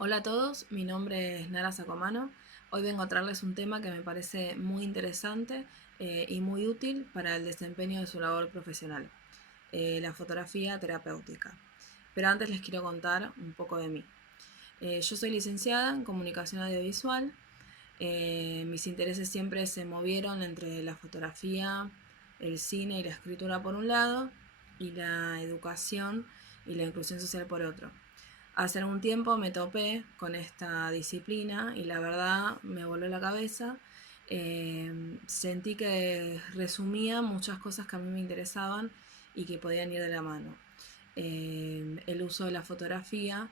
Hola a todos, mi nombre es Nara Sacomano. Hoy vengo a traerles un tema que me parece muy interesante y muy útil para el desempeño de su labor profesional, la fotografía terapéutica. Pero antes les quiero contar un poco de mí. Yo soy licenciada en comunicación audiovisual. Mis intereses siempre se movieron entre la fotografía, el cine y la escritura por un lado, y la educación y la inclusión social por otro. Hace algún tiempo me topé con esta disciplina y la verdad me voló la cabeza. Sentí que resumía muchas cosas que a mí me interesaban y que podían ir de la mano. El uso de la fotografía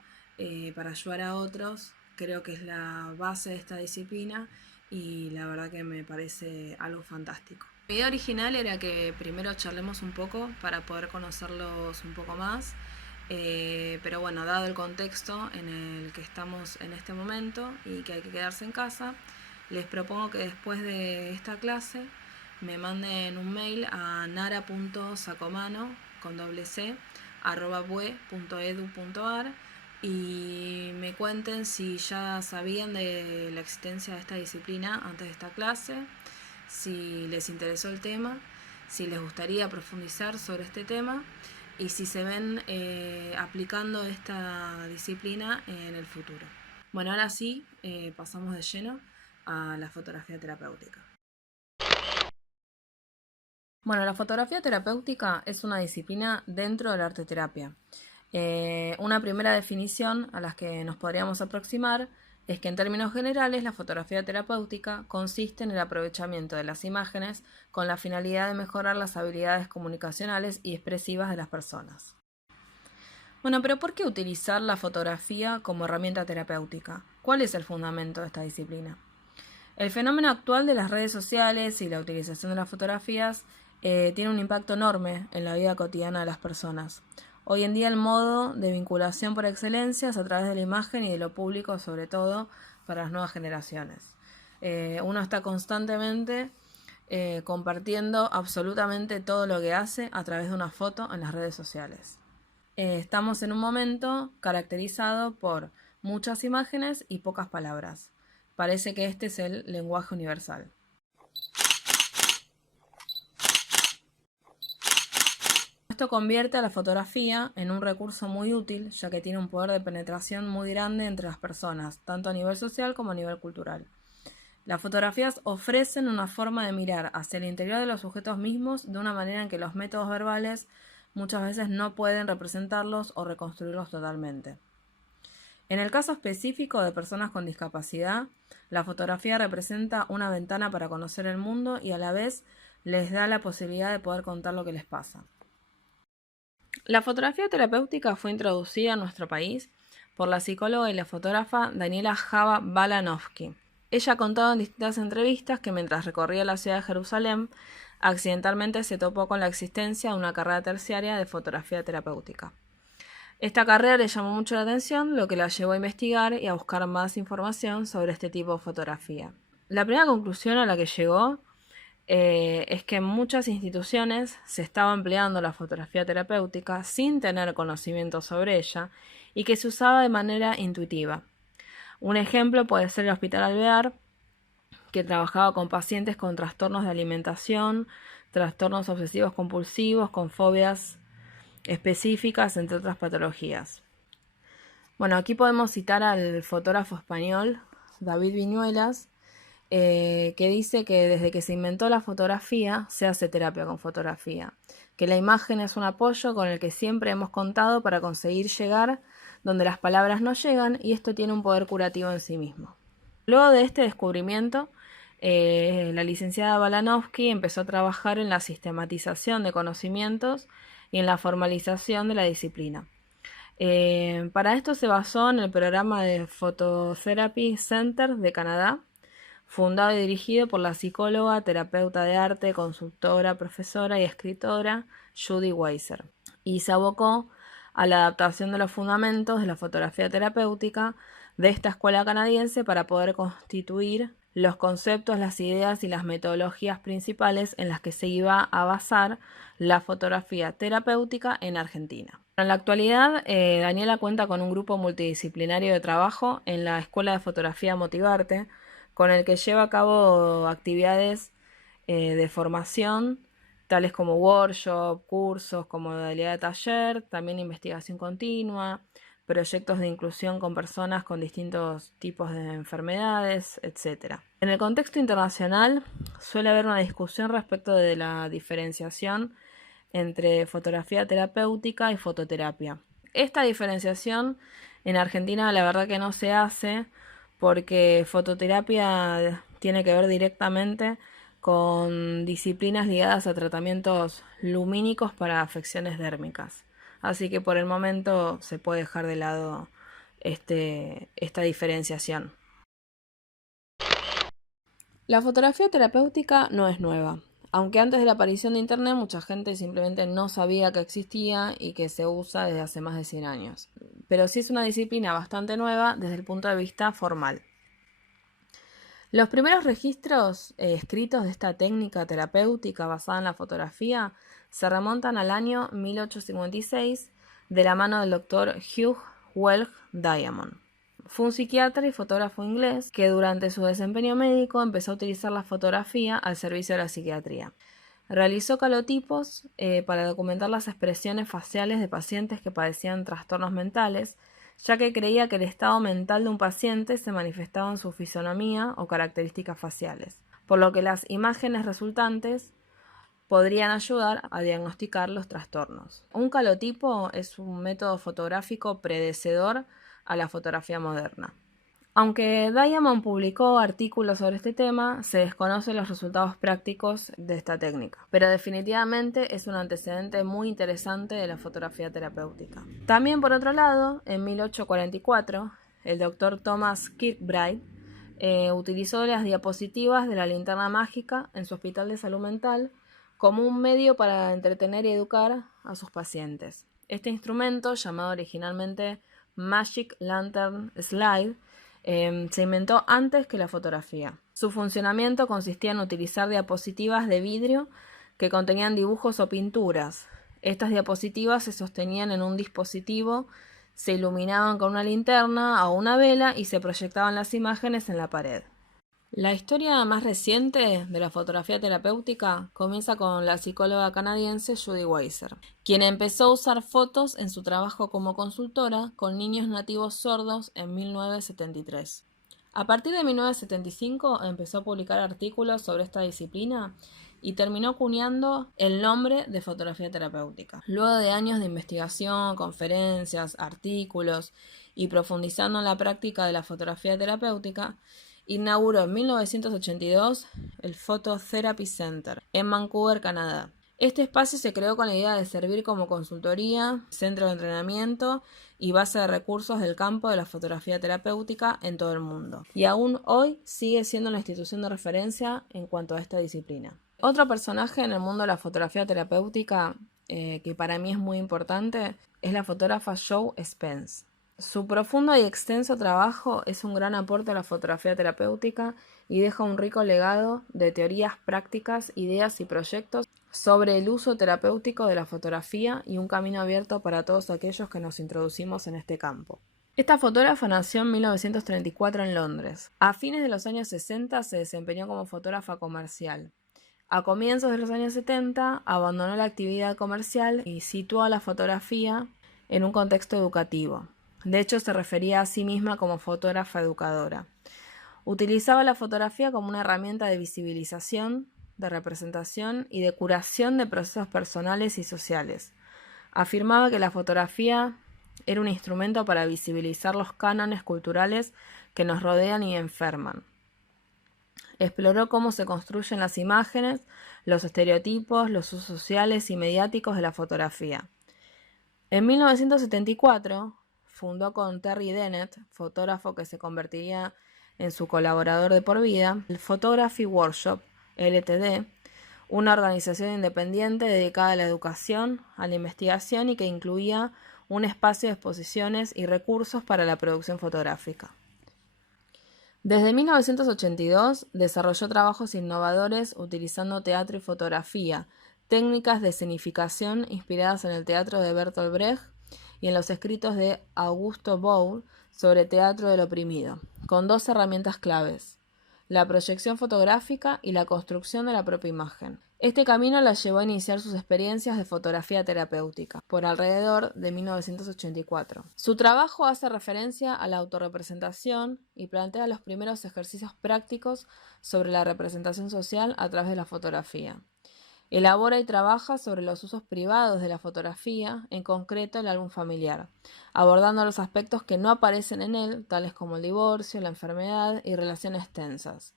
para ayudar a otros creo que es la base de esta disciplina y la verdad que me parece algo fantástico. Mi idea original era que primero charlemos un poco para poder conocerlos un poco más, pero bueno, dado el contexto en el que estamos en este momento y que hay que quedarse en casa, les propongo que después de esta clase me manden un mail a nara.sacomano con doble c @bue.edu.ar y me cuenten si ya sabían de la existencia de esta disciplina antes de esta clase, si les interesó el tema, si les gustaría profundizar sobre este tema y si se ven aplicando esta disciplina en el futuro. Bueno, ahora sí, pasamos de lleno a la fotografía terapéutica. Bueno, la fotografía terapéutica es una disciplina dentro de la arteterapia. Una primera definición a la que nos podríamos aproximar es que en términos generales la fotografía terapéutica consiste en el aprovechamiento de las imágenes con la finalidad de mejorar las habilidades comunicacionales y expresivas de las personas. Bueno, pero ¿por qué utilizar la fotografía como herramienta terapéutica? ¿Cuál es el fundamento de esta disciplina? El fenómeno actual de las redes sociales y la utilización de las fotografías tiene un impacto enorme en la vida cotidiana de las personas. Hoy en día el modo de vinculación por excelencia es a través de la imagen y de lo público, sobre todo para las nuevas generaciones. Uno está constantemente compartiendo absolutamente todo lo que hace a través de una foto en las redes sociales. Estamos en un momento caracterizado por muchas imágenes y pocas palabras. Parece que este es el lenguaje universal. Esto convierte a la fotografía en un recurso muy útil, ya que tiene un poder de penetración muy grande entre las personas, tanto a nivel social como a nivel cultural. Las fotografías ofrecen una forma de mirar hacia el interior de los sujetos mismos de una manera en que los métodos verbales muchas veces no pueden representarlos o reconstruirlos totalmente. En el caso específico de personas con discapacidad, la fotografía representa una ventana para conocer el mundo y a la vez les da la posibilidad de poder contar lo que les pasa. La fotografía terapéutica fue introducida en nuestro país por la psicóloga y la fotógrafa Daniela Java Balanovsky. Ella ha contado en distintas entrevistas que mientras recorría la ciudad de Jerusalén, accidentalmente se topó con la existencia de una carrera terciaria de fotografía terapéutica. Esta carrera le llamó mucho la atención, lo que la llevó a investigar y a buscar más información sobre este tipo de fotografía. La primera conclusión a la que llegó es que en muchas instituciones se estaba empleando la fotografía terapéutica sin tener conocimiento sobre ella y que se usaba de manera intuitiva. Un ejemplo puede ser el Hospital Alvear, que trabajaba con pacientes con trastornos de alimentación, trastornos obsesivos compulsivos, con fobias específicas, entre otras patologías. Bueno, aquí podemos citar al fotógrafo español David Viñuelas, que dice que desde que se inventó la fotografía se hace terapia con fotografía, que la imagen es un apoyo con el que siempre hemos contado para conseguir llegar donde las palabras no llegan y esto tiene un poder curativo en sí mismo. Luego de este descubrimiento, la licenciada Balanovsky empezó a trabajar en la sistematización de conocimientos y en la formalización de la disciplina. Para esto se basó en el programa de Phototherapy Center de Canadá, fundado y dirigido por la psicóloga, terapeuta de arte, consultora, profesora y escritora Judy Weiser, y se abocó a la adaptación de los fundamentos de la fotografía terapéutica de esta escuela canadiense para poder constituir los conceptos, las ideas y las metodologías principales en las que se iba a basar la fotografía terapéutica en Argentina. En la actualidad, Daniela cuenta con un grupo multidisciplinario de trabajo en la Escuela de Fotografía Motivarte, con el que lleva a cabo actividades de formación, tales como workshop, cursos con modalidad de taller, también investigación continua, proyectos de inclusión con personas con distintos tipos de enfermedades, etc. En el contexto internacional suele haber una discusión respecto de la diferenciación entre fotografía terapéutica y fototerapia. Esta diferenciación en Argentina la verdad que no se hace porque fototerapia tiene que ver directamente con disciplinas ligadas a tratamientos lumínicos para afecciones dérmicas. Así que por el momento se puede dejar de lado esta diferenciación. La fotografía terapéutica no es nueva, aunque antes de la aparición de Internet mucha gente simplemente no sabía que existía y que se usa desde hace más de 100 años. Pero sí es una disciplina bastante nueva desde el punto de vista formal. Los primeros registros escritos de esta técnica terapéutica basada en la fotografía se remontan al año 1856 de la mano del doctor Hugh Welch Diamond. Fue un psiquiatra y fotógrafo inglés que durante su desempeño médico empezó a utilizar la fotografía al servicio de la psiquiatría. Realizó calotipos para documentar las expresiones faciales de pacientes que padecían trastornos mentales, ya que creía que el estado mental de un paciente se manifestaba en su fisonomía o características faciales, por lo que las imágenes resultantes podrían ayudar a diagnosticar los trastornos. Un calotipo es un método fotográfico predecesor a la fotografía moderna. Aunque Diamond publicó artículos sobre este tema, se desconocen los resultados prácticos de esta técnica, pero definitivamente es un antecedente muy interesante de la fotografía terapéutica. También, por otro lado, en 1844, el doctor Thomas Kirkbride utilizó las diapositivas de la linterna mágica en su hospital de salud mental como un medio para entretener y educar a sus pacientes. Este instrumento, llamado originalmente Magic Lantern Slide, se inventó antes que la fotografía. Su funcionamiento consistía en utilizar diapositivas de vidrio que contenían dibujos o pinturas. Estas diapositivas se sostenían en un dispositivo, se iluminaban con una linterna o una vela y se proyectaban las imágenes en la pared. La historia más reciente de la fotografía terapéutica comienza con la psicóloga canadiense Judy Weiser, quien empezó a usar fotos en su trabajo como consultora con niños nativos sordos en 1973. A partir de 1975 empezó a publicar artículos sobre esta disciplina y terminó acuñando el nombre de fotografía terapéutica. Luego de años de investigación, conferencias, artículos y profundizando en la práctica de la fotografía terapéutica, inauguró en 1982 el Phototherapy Center en Vancouver, Canadá. Este espacio se creó con la idea de servir como consultoría, centro de entrenamiento y base de recursos del campo de la fotografía terapéutica en todo el mundo. Y aún hoy sigue siendo una institución de referencia en cuanto a esta disciplina. Otro personaje en el mundo de la fotografía terapéutica que para mí es muy importante es la fotógrafa Jo Spence. Su profundo y extenso trabajo es un gran aporte a la fotografía terapéutica y deja un rico legado de teorías, prácticas, ideas y proyectos sobre el uso terapéutico de la fotografía y un camino abierto para todos aquellos que nos introducimos en este campo. Esta fotógrafa nació en 1934 en Londres. A fines de los años 60 se desempeñó como fotógrafa comercial. A comienzos de los años 70 abandonó la actividad comercial y situó a la fotografía en un contexto educativo. De hecho, se refería a sí misma como fotógrafa educadora. Utilizaba la fotografía como una herramienta de visibilización, de representación y de curación de procesos personales y sociales. Afirmaba que la fotografía era un instrumento para visibilizar los cánones culturales que nos rodean y enferman. Exploró cómo se construyen las imágenes, los estereotipos, los usos sociales y mediáticos de la fotografía. En 1974, fundó con Terry Dennett, fotógrafo que se convertiría en su colaborador de por vida, el Photography Workshop, LTD, una organización independiente dedicada a la educación, a la investigación y que incluía un espacio de exposiciones y recursos para la producción fotográfica. Desde 1982 desarrolló trabajos innovadores utilizando teatro y fotografía, técnicas de escenificación inspiradas en el teatro de Bertolt Brecht y en los escritos de Augusto Boal sobre teatro del oprimido, con dos herramientas claves: la proyección fotográfica y la construcción de la propia imagen. Este camino la llevó a iniciar sus experiencias de fotografía terapéutica, por alrededor de 1984. Su trabajo hace referencia a la autorrepresentación y plantea los primeros ejercicios prácticos sobre la representación social a través de la fotografía. Elabora y trabaja sobre los usos privados de la fotografía, en concreto el álbum familiar, abordando los aspectos que no aparecen en él, tales como el divorcio, la enfermedad y relaciones tensas.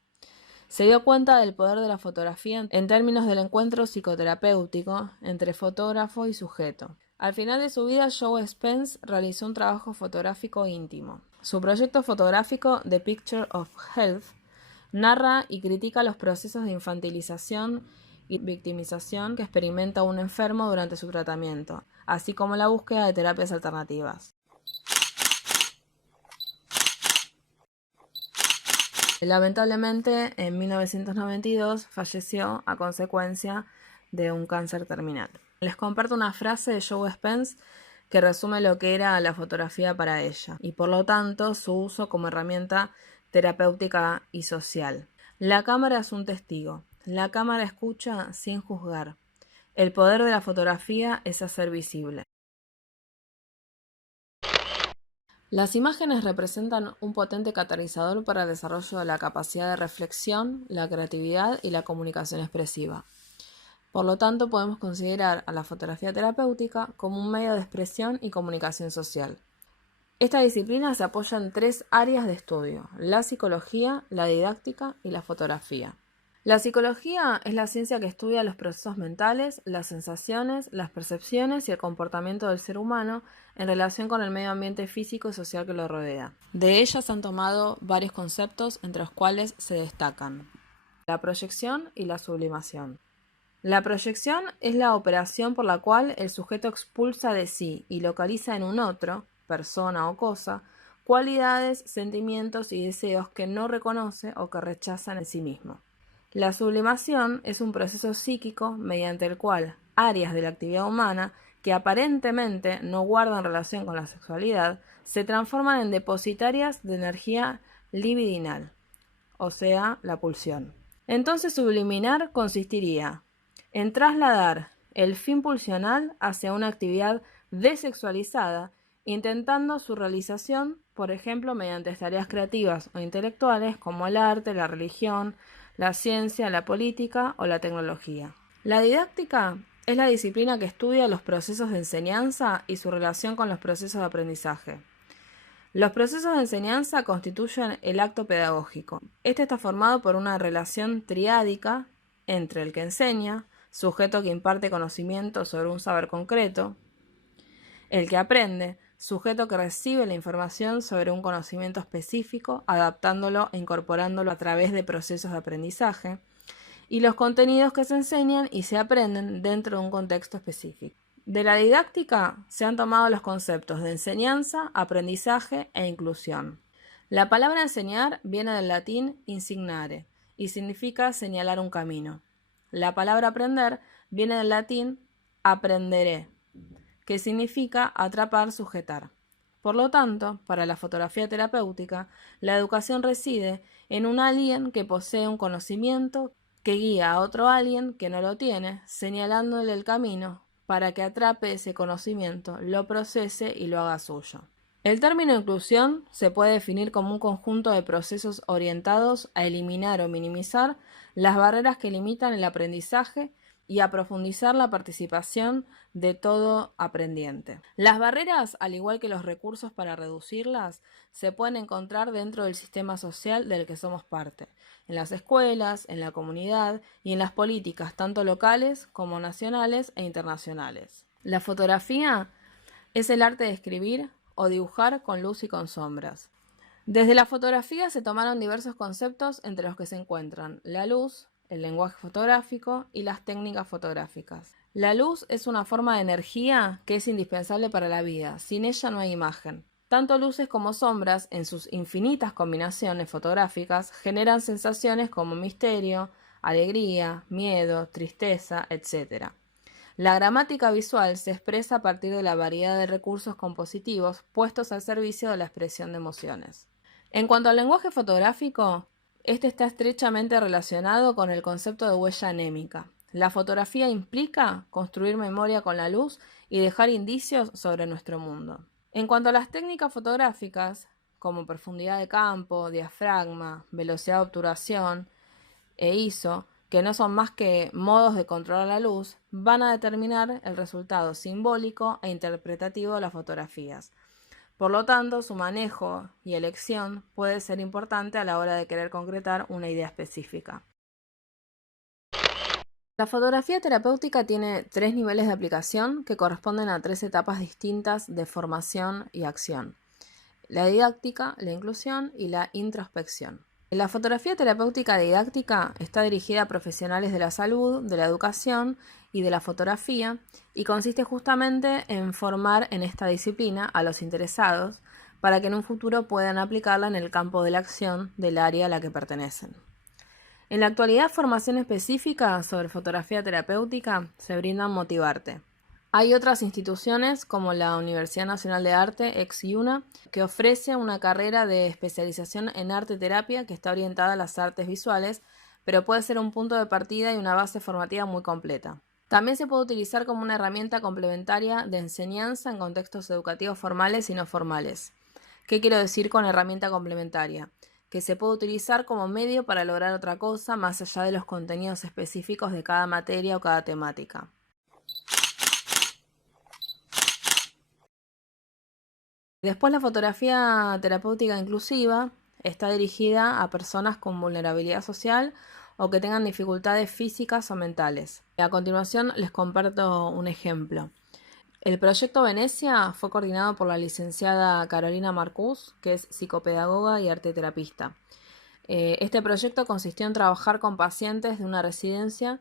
Se dio cuenta del poder de la fotografía en términos del encuentro psicoterapéutico entre fotógrafo y sujeto. Al final de su vida, Joe Spence realizó un trabajo fotográfico íntimo. Su proyecto fotográfico The Picture of Health narra y critica los procesos de infantilización y victimización que experimenta un enfermo durante su tratamiento, así como la búsqueda de terapias alternativas. Lamentablemente, en 1992 falleció a consecuencia de un cáncer terminal. Les comparto una frase de Joe Spence que resume lo que era la fotografía para ella y por lo tanto su uso como herramienta terapéutica y social. La cámara es un testigo. La cámara escucha sin juzgar. El poder de la fotografía es hacer visible. Las imágenes representan un potente catalizador para el desarrollo de la capacidad de reflexión, la creatividad y la comunicación expresiva. Por lo tanto, podemos considerar a la fotografía terapéutica como un medio de expresión y comunicación social. Esta disciplina se apoya en tres áreas de estudio: la psicología, la didáctica y la fotografía. La psicología es la ciencia que estudia los procesos mentales, las sensaciones, las percepciones y el comportamiento del ser humano en relación con el medio ambiente físico y social que lo rodea. De ella se han tomado varios conceptos, entre los cuales se destacan la proyección y la sublimación. La proyección es la operación por la cual el sujeto expulsa de sí y localiza en un otro, persona o cosa, cualidades, sentimientos y deseos que no reconoce o que rechaza en sí mismo. La sublimación es un proceso psíquico mediante el cual áreas de la actividad humana que aparentemente no guardan relación con la sexualidad se transforman en depositarias de energía libidinal, o sea, la pulsión. Entonces, subliminar consistiría en trasladar el fin pulsional hacia una actividad desexualizada, intentando su realización, por ejemplo, mediante tareas creativas o intelectuales como el arte, la religión, la ciencia, la política o la tecnología. La didáctica es la disciplina que estudia los procesos de enseñanza y su relación con los procesos de aprendizaje. Los procesos de enseñanza constituyen el acto pedagógico. Este está formado por una relación triádica entre el que enseña, sujeto que imparte conocimiento sobre un saber concreto; el que aprende, sujeto que recibe la información sobre un conocimiento específico, adaptándolo e incorporándolo a través de procesos de aprendizaje; y los contenidos que se enseñan y se aprenden dentro de un contexto específico. De la didáctica se han tomado los conceptos de enseñanza, aprendizaje e inclusión. La palabra enseñar viene del latín insignare y significa señalar un camino. La palabra aprender viene del latín aprenderé, que significa atrapar, sujetar. Por lo tanto, para la fotografía terapéutica, la educación reside en un alguien que posee un conocimiento que guía a otro alguien que no lo tiene, señalándole el camino para que atrape ese conocimiento, lo procese y lo haga suyo. El término inclusión se puede definir como un conjunto de procesos orientados a eliminar o minimizar las barreras que limitan el aprendizaje y a profundizar la participación de todo aprendiente. Las barreras, al igual que los recursos para reducirlas, se pueden encontrar dentro del sistema social del que somos parte, en las escuelas, en la comunidad y en las políticas, tanto locales como nacionales e internacionales. La fotografía es el arte de escribir o dibujar con luz y con sombras. Desde la fotografía se tomaron diversos conceptos, entre los que se encuentran la luz, el lenguaje fotográfico y las técnicas fotográficas. La luz es una forma de energía que es indispensable para la vida. Sin ella no hay imagen. Tanto luces como sombras, en sus infinitas combinaciones fotográficas, generan sensaciones como misterio, alegría, miedo, tristeza, etc. La gramática visual se expresa a partir de la variedad de recursos compositivos puestos al servicio de la expresión de emociones. En cuanto al lenguaje fotográfico, este está estrechamente relacionado con el concepto de huella anémica. La fotografía implica construir memoria con la luz y dejar indicios sobre nuestro mundo. En cuanto a las técnicas fotográficas, como profundidad de campo, diafragma, velocidad de obturación e ISO, que no son más que modos de controlar la luz, van a determinar el resultado simbólico e interpretativo de las fotografías. Por lo tanto, su manejo y elección puede ser importante a la hora de querer concretar una idea específica. La fotografía terapéutica tiene 3 niveles de aplicación que corresponden a 3 etapas distintas de formación y acción: la didáctica, la inclusión y la introspección. La fotografía terapéutica didáctica está dirigida a profesionales de la salud, de la educación y de la fotografía, y consiste justamente en formar en esta disciplina a los interesados para que en un futuro puedan aplicarla en el campo de la acción del área a la que pertenecen. En la actualidad, formación específica sobre fotografía terapéutica se brinda en Motivarte. Hay otras instituciones como la Universidad Nacional de Arte, ex-IUNA, que ofrece una carrera de especialización en arte-terapia que está orientada a las artes visuales, pero puede ser un punto de partida y una base formativa muy completa. También se puede utilizar como una herramienta complementaria de enseñanza en contextos educativos formales y no formales. ¿Qué quiero decir con herramienta complementaria? Que se puede utilizar como medio para lograr otra cosa más allá de los contenidos específicos de cada materia o cada temática. Después, la fotografía terapéutica inclusiva está dirigida a personas con vulnerabilidad social o que tengan dificultades físicas o mentales. A continuación les comparto un ejemplo. El proyecto Venecia fue coordinado por la licenciada Carolina Marcús, que es psicopedagoga y arteterapista. Este proyecto consistió en trabajar con pacientes de una residencia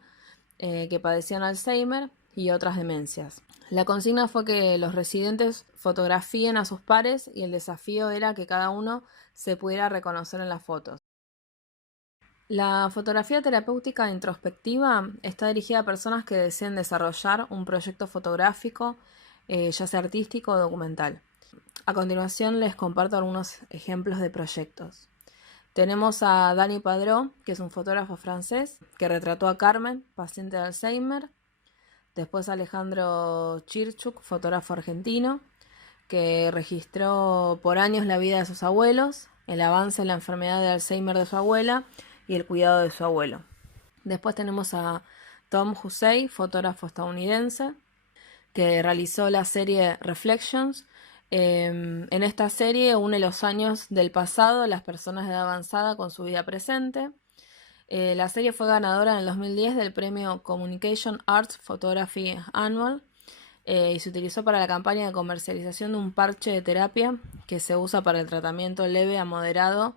que padecían Alzheimer y otras demencias. La consigna fue que los residentes fotografíen a sus pares y el desafío era que cada uno se pudiera reconocer en las fotos. La fotografía terapéutica introspectiva está dirigida a personas que deseen desarrollar un proyecto fotográfico, ya sea artístico o documental. A continuación les comparto algunos ejemplos de proyectos. Tenemos a Dani Padró, que es un fotógrafo francés, que retrató a Carmen, paciente de Alzheimer. Después Alejandro Chirchuk, fotógrafo argentino, que registró por años la vida de sus abuelos, el avance en la enfermedad de Alzheimer de su abuela y el cuidado de su abuelo. Después tenemos a Tom Hussey, fotógrafo estadounidense, que realizó la serie Reflections. En esta serie une los años del pasado de las personas de edad avanzada con su vida presente. La serie fue ganadora en el 2010 del premio Communication Arts Photography Annual y se utilizó para la campaña de comercialización de un parche de terapia que se usa para el tratamiento leve a moderado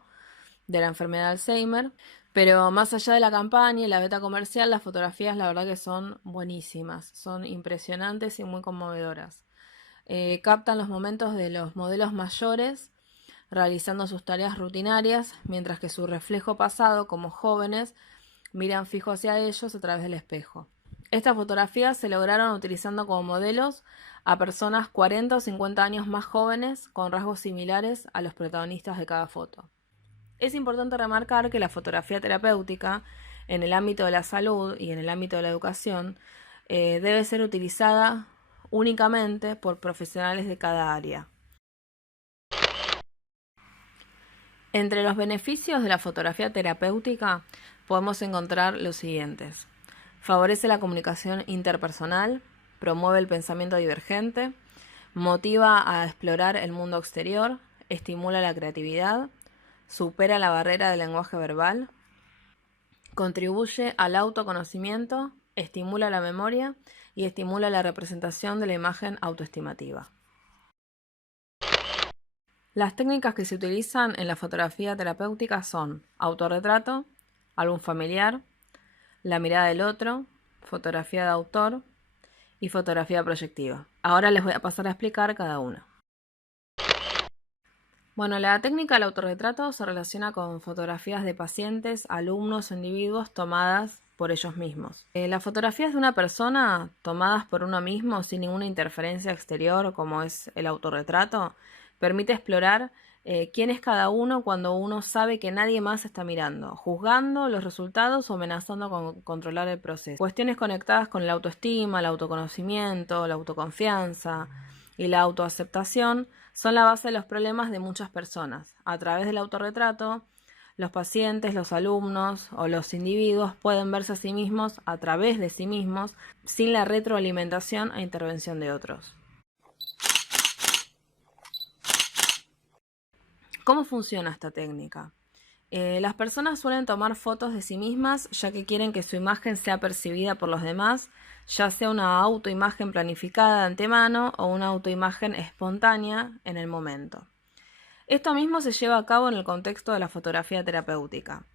de la enfermedad de Alzheimer. Pero más allá de la campaña y la beta comercial, las fotografías la verdad que son buenísimas, son impresionantes y muy conmovedoras. Captan los momentos de los modelos mayores realizando sus tareas rutinarias, mientras que su reflejo pasado, como jóvenes, miran fijo hacia ellos a través del espejo. Estas fotografías se lograron utilizando como modelos a personas 40 o 50 años más jóvenes con rasgos similares a los protagonistas de cada foto. Es importante remarcar que la fotografía terapéutica en el ámbito de la salud y en el ámbito de la educación debe ser utilizada únicamente por profesionales de cada área. Entre los beneficios de la fotografía terapéutica podemos encontrar los siguientes. Favorece la comunicación interpersonal, promueve el pensamiento divergente, motiva a explorar el mundo exterior, estimula la creatividad, supera la barrera del lenguaje verbal, contribuye al autoconocimiento, estimula la memoria y estimula la representación de la imagen autoestimativa. Las técnicas que se utilizan en la fotografía terapéutica son autorretrato, álbum familiar, la mirada del otro, fotografía de autor y fotografía proyectiva. Ahora les voy a pasar a explicar cada una. Bueno, la técnica del autorretrato se relaciona con fotografías de pacientes, alumnos o individuos tomadas por ellos mismos. Las fotografías de una persona tomadas por uno mismo sin ninguna interferencia exterior, como es el autorretrato, permite explorar quién es cada uno cuando uno sabe que nadie más está mirando, juzgando los resultados o amenazando con controlar el proceso. Cuestiones conectadas con la autoestima, el autoconocimiento, la autoconfianza y la autoaceptación son la base de los problemas de muchas personas. A través del autorretrato, los pacientes, los alumnos o los individuos pueden verse a sí mismos a través de sí mismos sin la retroalimentación e intervención de otros. ¿Cómo funciona esta técnica? Las personas suelen tomar fotos de sí mismas ya que quieren que su imagen sea percibida por los demás, ya sea una autoimagen planificada de antemano o una autoimagen espontánea en el momento. Esto mismo se lleva a cabo en el contexto de la fotografía terapéutica.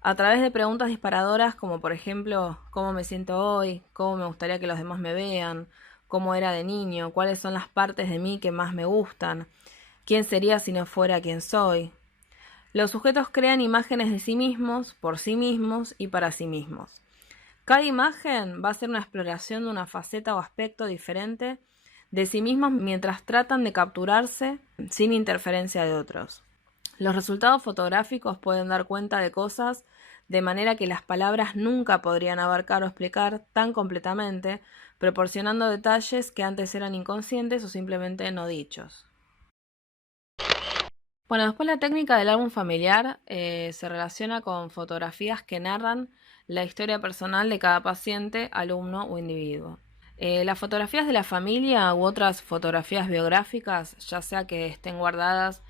A través de preguntas disparadoras como por ejemplo, ¿cómo me siento hoy? ¿Cómo me gustaría que los demás me vean? ¿Cómo era de niño? ¿Cuáles son las partes de mí que más me gustan? ¿Quién sería si no fuera quien soy? Los sujetos crean imágenes de sí mismos, por sí mismos y para sí mismos. Cada imagen va a ser una exploración de una faceta o aspecto diferente de sí mismos mientras tratan de capturarse sin interferencia de otros. Los resultados fotográficos pueden dar cuenta de cosas de manera que las palabras nunca podrían abarcar o explicar tan completamente, proporcionando detalles que antes eran inconscientes o simplemente no dichos. Bueno, después la técnica del álbum familiar se relaciona con fotografías que narran la historia personal de cada paciente, alumno o individuo. Las fotografías de la familia u otras fotografías biográficas, ya sea que estén guardadas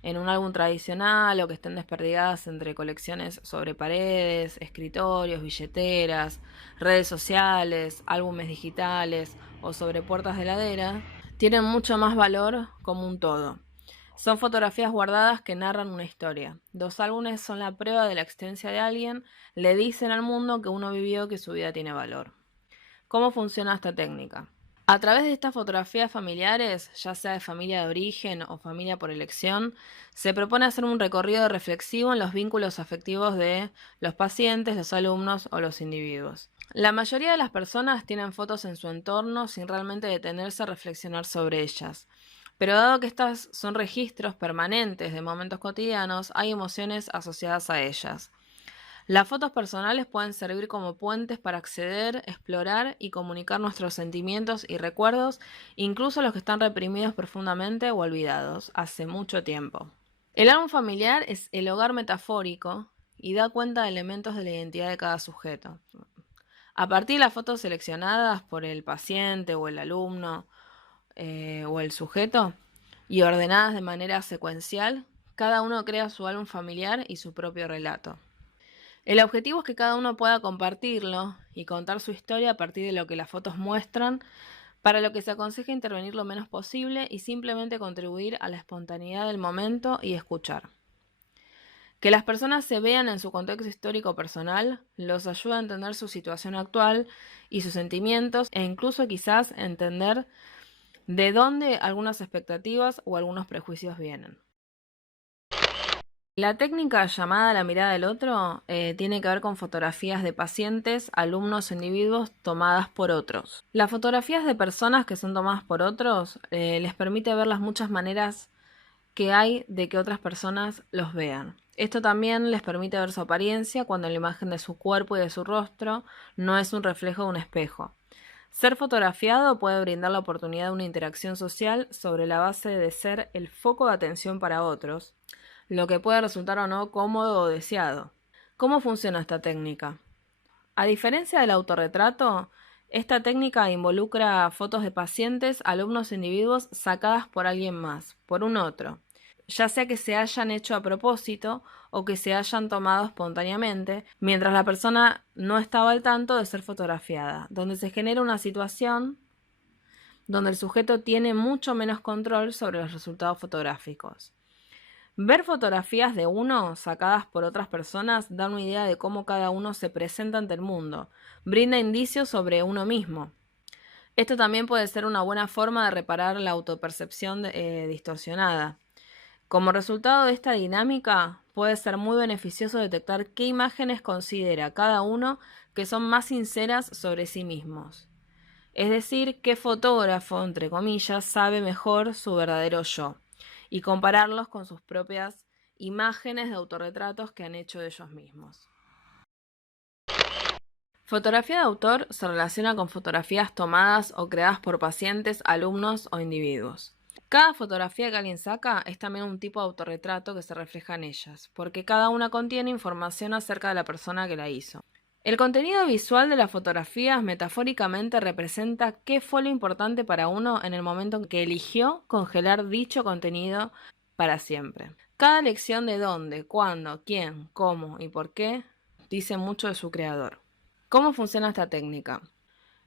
en un álbum tradicional o que estén desperdigadas entre colecciones sobre paredes, escritorios, billeteras, redes sociales, álbumes digitales o sobre puertas de heladera, tienen mucho más valor como un todo. Son fotografías guardadas que narran una historia. Los álbumes son la prueba de la existencia de alguien, le dicen al mundo que uno vivió, que su vida tiene valor. ¿Cómo funciona esta técnica? A través de estas fotografías familiares, ya sea de familia de origen o familia por elección, se propone hacer un recorrido reflexivo en los vínculos afectivos de los pacientes, los alumnos o los individuos. La mayoría de las personas tienen fotos en su entorno sin realmente detenerse a reflexionar sobre ellas. Pero dado que estas son registros permanentes de momentos cotidianos, hay emociones asociadas a ellas. Las fotos personales pueden servir como puentes para acceder, explorar y comunicar nuestros sentimientos y recuerdos, incluso los que están reprimidos profundamente o olvidados hace mucho tiempo. El álbum familiar es el hogar metafórico y da cuenta de elementos de la identidad de cada sujeto. A partir de las fotos seleccionadas por el paciente o el alumno o el sujeto y ordenadas de manera secuencial, cada uno crea su álbum familiar y su propio relato. El objetivo es que cada uno pueda compartirlo y contar su historia a partir de lo que las fotos muestran, para lo que se aconseja intervenir lo menos posible y simplemente contribuir a la espontaneidad del momento y escuchar. Que las personas se vean en su contexto histórico personal los ayuda a entender su situación actual y sus sentimientos e incluso quizás entender de dónde algunas expectativas o algunos prejuicios vienen. La técnica llamada la mirada del otro tiene que ver con fotografías de pacientes, alumnos o individuos tomadas por otros. Las fotografías de personas que son tomadas por otros les permite ver las muchas maneras que hay de que otras personas los vean. Esto también les permite ver su apariencia cuando la imagen de su cuerpo y de su rostro no es un reflejo de un espejo. Ser fotografiado puede brindar la oportunidad de una interacción social sobre la base de ser el foco de atención para otros, lo que puede resultar o no cómodo o deseado. ¿Cómo funciona esta técnica? A diferencia del autorretrato, esta técnica involucra fotos de pacientes, alumnos e individuos sacadas por alguien más, por un otro, ya sea que se hayan hecho a propósito o que se hayan tomado espontáneamente, mientras la persona no estaba al tanto de ser fotografiada, donde se genera una situación donde el sujeto tiene mucho menos control sobre los resultados fotográficos. Ver fotografías de uno sacadas por otras personas da una idea de cómo cada uno se presenta ante el mundo, brinda indicios sobre uno mismo. Esto también puede ser una buena forma de reparar la autopercepción distorsionada. Como resultado de esta dinámica, puede ser muy beneficioso detectar qué imágenes considera cada uno que son más sinceras sobre sí mismos. Es decir, qué fotógrafo, entre comillas, sabe mejor su verdadero yo, y compararlos con sus propias imágenes de autorretratos que han hecho de ellos mismos. Fotografía de autor se relaciona con fotografías tomadas o creadas por pacientes, alumnos o individuos. Cada fotografía que alguien saca es también un tipo de autorretrato que se refleja en ellas, porque cada una contiene información acerca de la persona que la hizo. El contenido visual de las fotografías metafóricamente representa qué fue lo importante para uno en el momento en que eligió congelar dicho contenido para siempre. Cada elección de dónde, cuándo, quién, cómo y por qué dice mucho de su creador. ¿Cómo funciona esta técnica?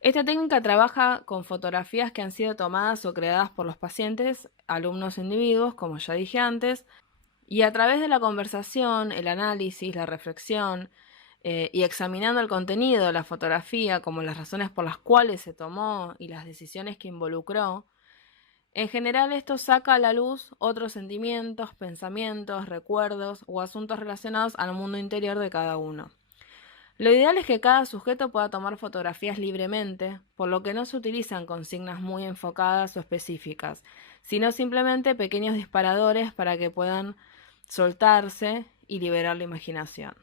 Esta técnica trabaja con fotografías que han sido tomadas o creadas por los pacientes, alumnos e individuos, como ya dije antes, y a través de la conversación, el análisis, la reflexión, y examinando el contenido de la fotografía, como las razones por las cuales se tomó y las decisiones que involucró, en general esto saca a la luz otros sentimientos, pensamientos, recuerdos o asuntos relacionados al mundo interior de cada uno. Lo ideal es que cada sujeto pueda tomar fotografías libremente, por lo que no se utilizan consignas muy enfocadas o específicas, sino simplemente pequeños disparadores para que puedan soltarse y liberar la imaginación.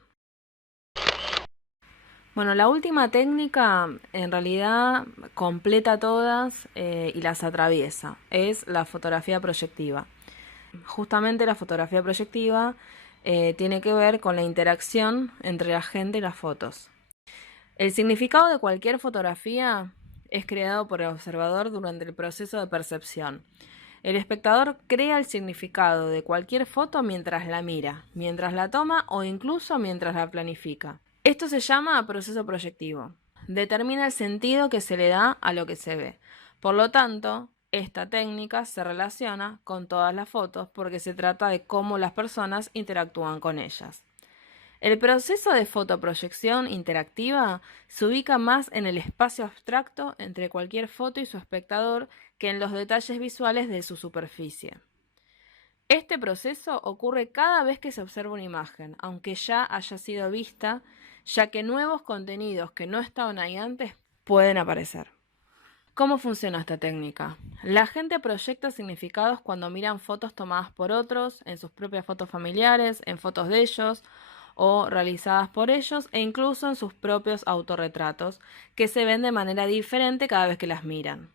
Bueno, la última técnica en realidad completa todas y las atraviesa. Es la fotografía proyectiva. Justamente la fotografía proyectiva tiene que ver con la interacción entre la gente y las fotos. El significado de cualquier fotografía es creado por el observador durante el proceso de percepción. El espectador crea el significado de cualquier foto mientras la mira, mientras la toma o incluso mientras la planifica. Esto se llama proceso proyectivo. Determina el sentido que se le da a lo que se ve. Por lo tanto, esta técnica se relaciona con todas las fotos porque se trata de cómo las personas interactúan con ellas. El proceso de fotoproyección interactiva se ubica más en el espacio abstracto entre cualquier foto y su espectador que en los detalles visuales de su superficie. Este proceso ocurre cada vez que se observa una imagen, aunque ya haya sido vista, ya que nuevos contenidos que no estaban ahí antes pueden aparecer. ¿Cómo funciona esta técnica? La gente proyecta significados cuando miran fotos tomadas por otros, en sus propias fotos familiares, en fotos de ellos o realizadas por ellos e incluso en sus propios autorretratos, que se ven de manera diferente cada vez que las miran.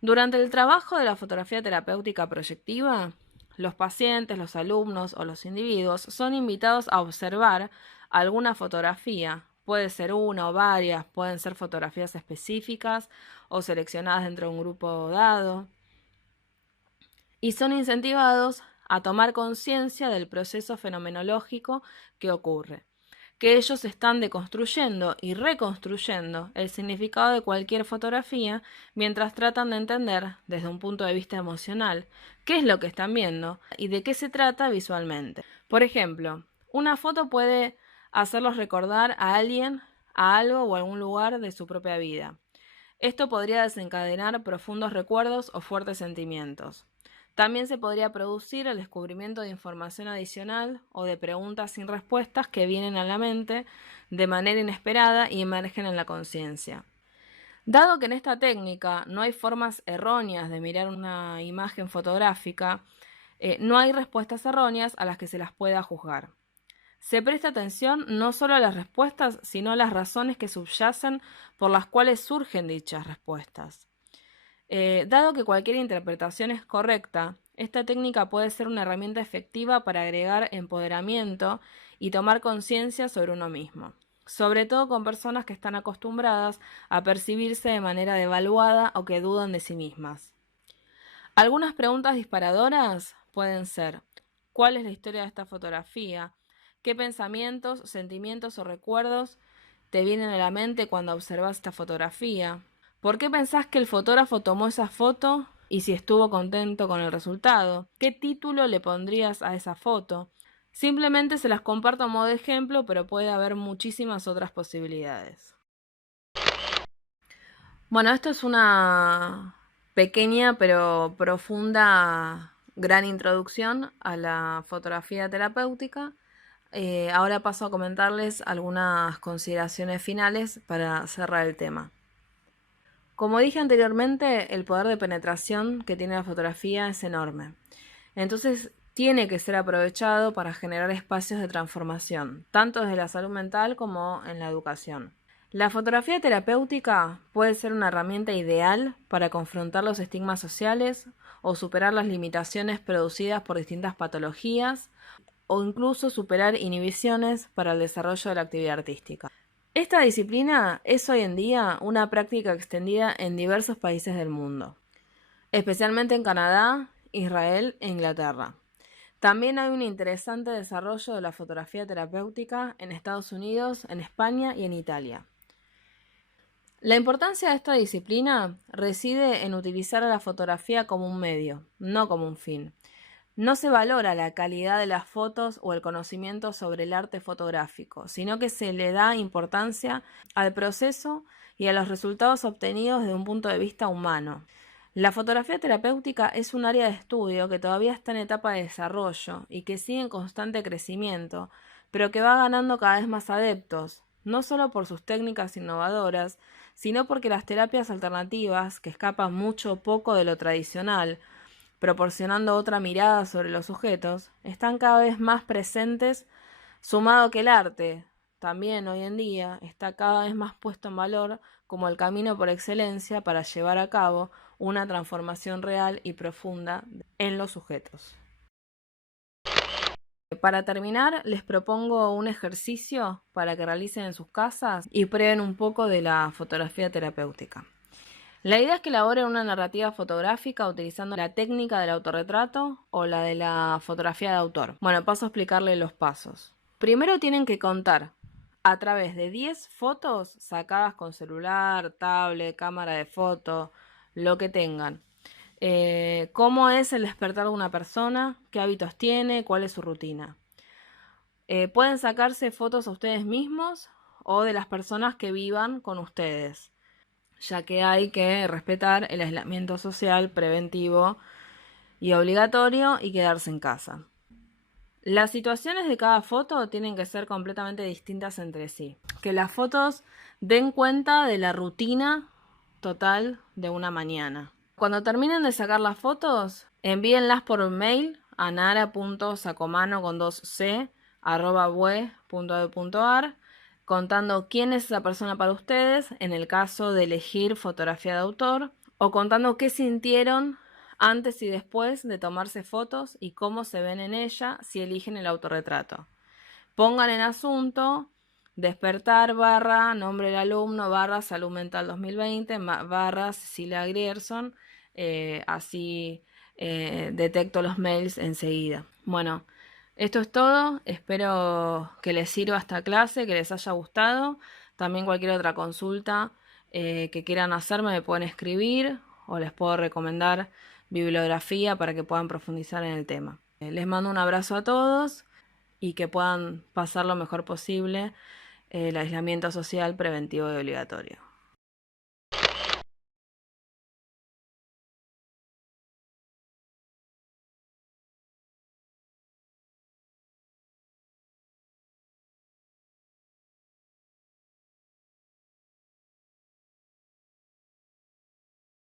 Durante el trabajo de la fotografía terapéutica proyectiva, los pacientes, los alumnos o los individuos son invitados a observar alguna fotografía. Puede ser una o varias, pueden ser fotografías específicas o seleccionadas dentro de un grupo dado. Y son incentivados a tomar conciencia del proceso fenomenológico que ocurre, que ellos están deconstruyendo y reconstruyendo el significado de cualquier fotografía mientras tratan de entender, desde un punto de vista emocional, qué es lo que están viendo y de qué se trata visualmente. Por ejemplo, una foto puede hacerlos recordar a alguien, a algo o a algún lugar de su propia vida. Esto podría desencadenar profundos recuerdos o fuertes sentimientos. También se podría producir el descubrimiento de información adicional o de preguntas sin respuestas que vienen a la mente de manera inesperada y emergen en la conciencia. Dado que en esta técnica no hay formas erróneas de mirar una imagen fotográfica, no hay respuestas erróneas a las que se las pueda juzgar. Se presta atención no solo a las respuestas, sino a las razones que subyacen por las cuales surgen dichas respuestas. Dado que cualquier interpretación es correcta, esta técnica puede ser una herramienta efectiva para agregar empoderamiento y tomar conciencia sobre uno mismo, sobre todo con personas que están acostumbradas a percibirse de manera devaluada o que dudan de sí mismas. Algunas preguntas disparadoras pueden ser: ¿cuál es la historia de esta fotografía? ¿Qué pensamientos, sentimientos o recuerdos te vienen a la mente cuando observas esta fotografía? ¿Por qué pensás que el fotógrafo tomó esa foto y si estuvo contento con el resultado? ¿Qué título le pondrías a esa foto? Simplemente se las comparto a modo de ejemplo, pero puede haber muchísimas otras posibilidades. Bueno, esto es una pequeña pero profunda gran introducción a la fotografía terapéutica. Ahora paso a comentarles algunas consideraciones finales para cerrar el tema. Como dije anteriormente, el poder de penetración que tiene la fotografía es enorme. Entonces, tiene que ser aprovechado para generar espacios de transformación, tanto desde la salud mental como en la educación. La fotografía terapéutica puede ser una herramienta ideal para confrontar los estigmas sociales o superar las limitaciones producidas por distintas patologías o incluso superar inhibiciones para el desarrollo de la actividad artística. Esta disciplina es hoy en día una práctica extendida en diversos países del mundo, especialmente en Canadá, Israel e Inglaterra. También hay un interesante desarrollo de la fotografía terapéutica en Estados Unidos, en España y en Italia. La importancia de esta disciplina reside en utilizar a la fotografía como un medio, no como un fin. No se valora la calidad de las fotos o el conocimiento sobre el arte fotográfico, sino que se le da importancia al proceso y a los resultados obtenidos desde un punto de vista humano. La fotografía terapéutica es un área de estudio que todavía está en etapa de desarrollo y que sigue en constante crecimiento, pero que va ganando cada vez más adeptos, no solo por sus técnicas innovadoras, sino porque las terapias alternativas, que escapan mucho o poco de lo tradicional, proporcionando otra mirada sobre los sujetos, están cada vez más presentes, sumado que el arte, también hoy en día, está cada vez más puesto en valor como el camino por excelencia para llevar a cabo una transformación real y profunda en los sujetos. Para terminar, les propongo un ejercicio para que realicen en sus casas y prueben un poco de la fotografía terapéutica. La idea es que elaboren una narrativa fotográfica utilizando la técnica del autorretrato o la de la fotografía de autor. Bueno, paso a explicarles los pasos. Primero tienen que contar a través de 10 fotos sacadas con celular, tablet, cámara de foto, lo que tengan. Cómo es el despertar de una persona, qué hábitos tiene, cuál es su rutina. Pueden sacarse fotos a ustedes mismos o de las personas que vivan con ustedes, ya que hay que respetar el aislamiento social preventivo y obligatorio y quedarse en casa. Las situaciones de cada foto tienen que ser completamente distintas entre sí. Que las fotos den cuenta de la rutina total de una mañana. Cuando terminen de sacar las fotos, envíenlas por mail a nara.sacomano@bue.edu.ar contando quién es esa persona para ustedes, en el caso de elegir fotografía de autor, o contando qué sintieron antes y después de tomarse fotos y cómo se ven en ella si eligen el autorretrato. Pongan en asunto despertar / nombre del alumno / salud mental 2020 / Cecilia Grierson, así detecto los mails enseguida. Bueno, esto es todo, espero que les sirva esta clase, que les haya gustado. También cualquier otra consulta que quieran hacerme me pueden escribir o les puedo recomendar bibliografía para que puedan profundizar en el tema. Les mando un abrazo a todos y que puedan pasar lo mejor posible el aislamiento social preventivo y obligatorio.